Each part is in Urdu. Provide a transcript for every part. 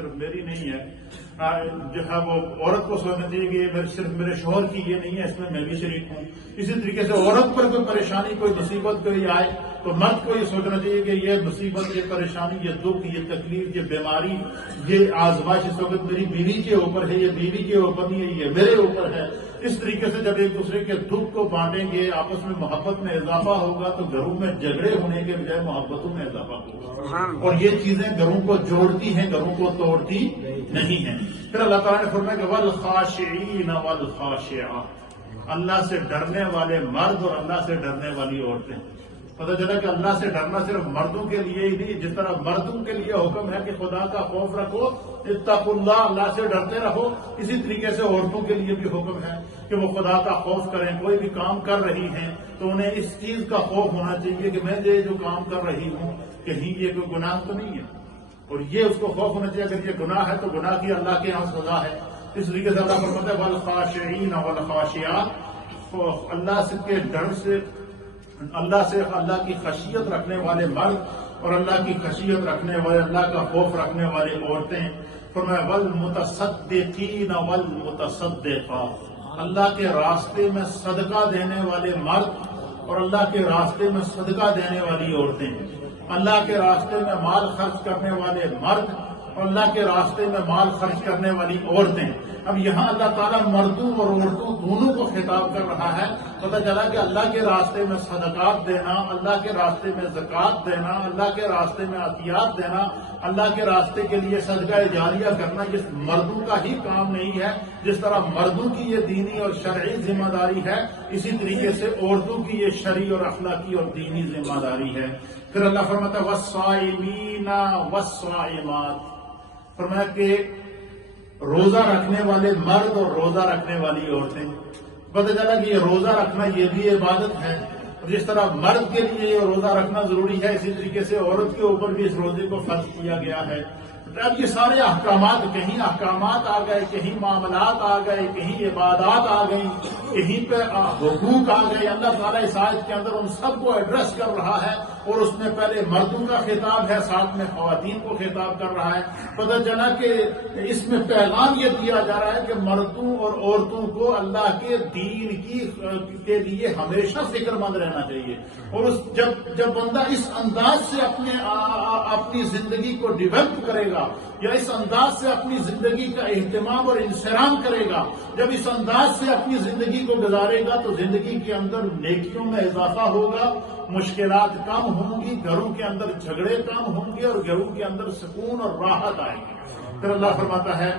صرف میری نہیں ہے، جو ہے وہ عورت کو سوچنا چاہیے کہ یہ صرف میرے شوہر کی یہ نہیں ہے، اس میں بھی شریک ہوں۔ اسی طریقے سے عورت پر کوئی پریشانی، کوئی مصیبت کوئی آئے تو مرد کو یہ سوچنا چاہیے کہ یہ مصیبت، یہ پریشانی، یہ دکھ، یہ تکلیف، یہ بیماری، یہ آزمائش اس وقت میری بیوی کے اوپر ہے، یہ بیوی کے اوپر نہیں ہے، یہ میرے اوپر ہے۔ اس طریقے سے جب ایک دوسرے کے دکھ کو بانٹیں گے، آپس میں محبت میں اضافہ ہوگا تو گھروں میں جھگڑے ہونے کے بجائے محبتوں میں اضافہ ہوگا، اور یہ چیزیں گھروں کو جوڑتی ہیں، گھروں کو توڑتی نہیں ہیں۔ پھر اللہ تعالیٰ نے فرمایا کہ والخاشعین والخاشعات، اللہ سے ڈرنے والے مرد اور اللہ سے ڈرنے والی عورتیں۔ پتہ چلا کہ اللہ سے ڈرنا صرف مردوں کے لیے ہی نہیں، جس طرح مردوں کے لیے حکم ہے کہ خدا کا خوف رکھو، اتقوا اللہ، اللہ سے ڈرتے رہو، اسی طریقے سے عورتوں کے لیے بھی حکم ہے کہ وہ خدا کا خوف کریں۔ کوئی بھی کام کر رہی ہیں تو انہیں اس چیز کا خوف ہونا چاہیے کہ میں یہ جو کام کر رہی ہوں کہیں یہ کوئی گناہ تو نہیں ہے، اور یہ اس کو خوف ہونا چاہیے اگر یہ گناہ ہے تو گناہ کی اللہ کے یہاں سزا ہے۔ اس طریقے سے اللہ فرماتا ہے والخاشعین والخاشعات، اللہ سے کے ڈر سے، اللہ کی خشیت رکھنے والے مرد اور اللہ کی خشیت رکھنے والے، اللہ کا خوف رکھنے والے عورتیں۔ فرمایا والمتصدقین والمتصدقات، اللہ کے راستے میں صدقہ دینے والے مرد اور اللہ کے راستے میں صدقہ دینے والی عورتیں، اللہ کے راستے میں مال خرچ کرنے والے مرد اور اللہ کے راستے میں مال خرچ کرنے والی عورتیں۔ اب یہاں اللہ تعالیٰ مردوں اور عورتوں دونوں کو خطاب کر رہا ہے۔ پتہ چلا کہ اللہ کے راستے میں صدقات دینا، اللہ کے راستے میں زکوٰۃ دینا، اللہ کے راستے میں عطیات دینا، اللہ کے راستے کے لیے صدقہ جاریہ کرنا یہ مردوں کا ہی کام نہیں ہے۔ جس طرح مردوں کی یہ دینی اور شرعی ذمہ داری ہے، اسی طریقے سے عورتوں کی یہ شرعی اور اخلاقی اور دینی ذمہ داری ہے۔ پھر اللہ فرماتا ہے والصائمین والصائمات، فرمایا کہ روزہ رکھنے والے مرد اور روزہ رکھنے والی عورتیں۔ پتہ چلا کہ یہ روزہ رکھنا یہ بھی عبادت ہے، اور جس طرح مرد کے لیے یہ روزہ رکھنا ضروری ہے اسی طریقے سے عورت کے اوپر بھی اس روزے کو فرض کیا گیا ہے۔ اب یہ سارے احکامات، کہیں احکامات آ گئے، کہیں معاملات آ گئے، کہیں عبادات آ گئی، کہیں پہ حقوق آ گئے۔ اللہ تعالیٰ اس آیت کے اندر ان سب کو ایڈریس کر رہا ہے، اور اس میں پہلے مردوں کا خطاب ہے، ساتھ میں خواتین کو خطاب کر رہا ہے۔ پتہ چلا کہ اس میں پیغام یہ دیا جا رہا ہے کہ مردوں اور عورتوں کو اللہ کے دین کے لیے ہمیشہ فکر مند رہنا چاہیے، اور جب بندہ اس انداز سے اپنی زندگی کو ڈیولپ کرے گا، یا اس انداز سے اپنی زندگی کا اہتمام اور انصرام کرے گا، جب اس انداز سے اپنی زندگی کو گزارے گا تو زندگی کے اندر نیکیوں میں اضافہ ہوگا، مشکلات کم ہوں گی، گھروں کے اندر جھگڑے کم ہوں گے، اور گھروں کے اندر سکون اور راحت آئے گی۔ پھر اللہ فرماتا ہے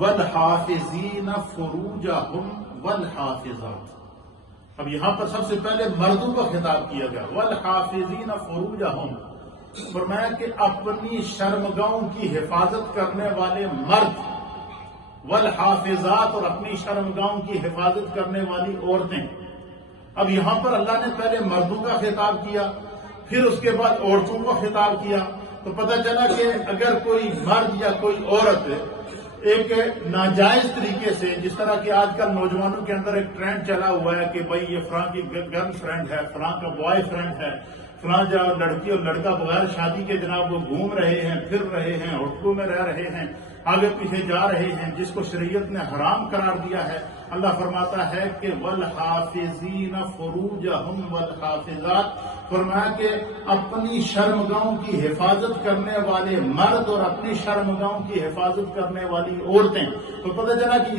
والحافظین فروجہم والحافظات۔ اب یہاں پر سب سے پہلے مردوں کو خطاب کیا گیا، والحافظین فروجہم، فرمایا کہ اپنی شرمگاہوں کی حفاظت کرنے والے مرد، والحافظات، اور اپنی شرمگاہوں کی حفاظت کرنے والی عورتیں۔ اب یہاں پر اللہ نے پہلے مردوں کا خطاب کیا، پھر اس کے بعد عورتوں کو خطاب کیا، تو پتہ چلا کہ اگر کوئی مرد یا کوئی عورت ایک ناجائز طریقے سے، جس طرح کہ آج کل نوجوانوں کے اندر ایک ٹرینڈ چلا ہوا ہے کہ بھائی یہ فلاں کی گرل فرینڈ ہے، فلاں کا بوائے فرینڈ ہے، فلاں لڑکی اور لڑکا بغیر شادی کے جناب وہ گھوم رہے ہیں، پھر رہے ہیں، ہوٹلوں میں رہ رہے ہیں، آگے پیچھے جا رہے ہیں، جس کو شریعت نے حرام قرار دیا ہے۔ اللہ فرماتا ہے کہ والحافظین فروجہم والحافظات، فرمایا کہ اپنی شرمگاہوں کی حفاظت کرنے والے مرد اور اپنی شرمگاہوں کی حفاظت کرنے والی عورتیں۔ تو پتہ چلا کہ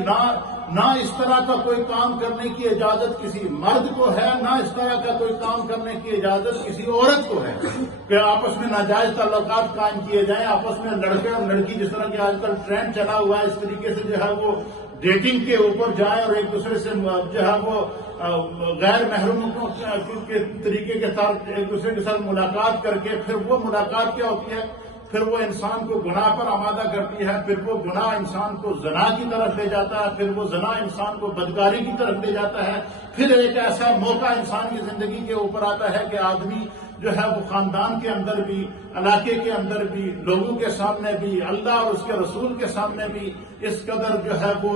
نہ اس طرح کا کوئی کام کرنے کی اجازت کسی مرد کو ہے، نہ اس طرح کا کوئی کام کرنے کی اجازت کسی عورت کو ہے کہ آپس میں ناجائز تعلقات قائم کیے جائیں، آپس میں لڑکے اور لڑکی، جس طرح کہ آج کل ٹرینڈ چلا ہوا ہے، اس طریقے سے جو ہے وہ ڈیٹنگ کے اوپر جائیں اور ایک دوسرے سے جو ہے وہ غیر محرموں کے طریقے کے ساتھ ایک دوسرے کے ساتھ ملاقات کر کے، پھر وہ ملاقات کیا ہوتی ہے، پھر وہ انسان کو گناہ پر آمادہ کرتی ہے، پھر وہ گناہ انسان کو زنا کی طرف لے جاتا ہے، پھر وہ زنا انسان کو بدکاری کی طرف لے جاتا ہے، پھر ایک ایسا موقع انسان کی زندگی کے اوپر آتا ہے کہ آدمی جو ہے وہ خاندان کے اندر بھی علاقے کے اندر بھی، لوگوں کے سامنے بھی، اللہ اور اس کے رسول کے سامنے بھی اس قدر جو ہے وہ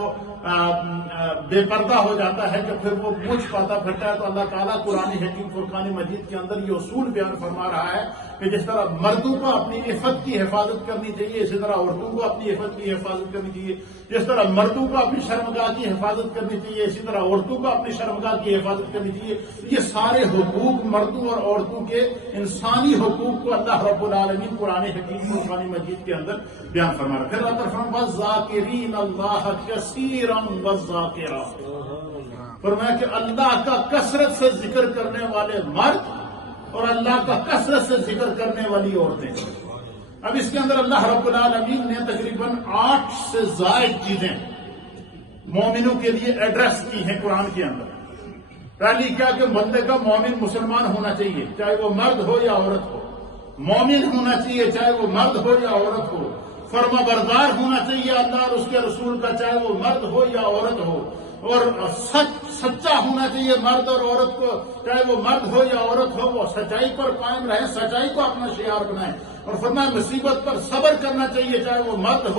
بے پردہ ہو جاتا ہے کہ پھر وہ پوچھ پاتا پھرتا ہے. تو اللہ تعالیٰ قرآن حکیم فرقان مجید کے اندر یہ اصول بیان فرما رہا ہے کہ جس طرح مردوں کو اپنی عفت کی حفاظت کرنی چاہیے، اسی طرح عورتوں کو اپنی عفت کی حفاظت کرنی چاہیے. جس طرح مردوں کو اپنی شرمگاہ کی حفاظت کرنی چاہیے، اسی طرح عورتوں کو اپنی شرمگاہ کی حفاظت کرنی چاہیے. یہ سارے حقوق مردوں اور عورتوں کے انسانی حقوق کو اللہ رب العالمین قرآن حکیم فرقان مجید کے اندر بیان فرما رہا ہے. پھر اللہ تعالیٰ وَالذَّاكِرِينَ اللَّهَ كَثِيرًا وَالذَّاكِرَاتِ، فرمایا کہ اللہ کا کثرت سے ذکر کرنے والے مرد اور اللہ کا کثرت سے ذکر کرنے والی عورتیں. اب اس کے اندر اللہ رب العالمین نے تقریباً 8 سے زائد چیزیں مومنوں کے لیے ایڈریس کی ہیں قرآن کے اندر. پہلی کیا کہ بندے کا مومن مسلمان ہونا چاہیے، چاہے وہ مرد ہو یا عورت ہو. مومن ہونا چاہیے چاہے وہ مرد ہو یا عورت ہو. فرما بردار ہونا چاہیے اللہ اور اس کے رسول کا، چاہے وہ مرد ہو یا عورت ہو. اور سچا ہونا چاہیے مرد اور عورت کو، چاہے وہ مرد ہو یا عورت ہو. وہ سچائی پر قائم رہے، سچائی کو اپنا شعار بنائیں. اور فرمایا مصیبت پر صبر کرنا چاہیے، چاہے وہ مرد ہو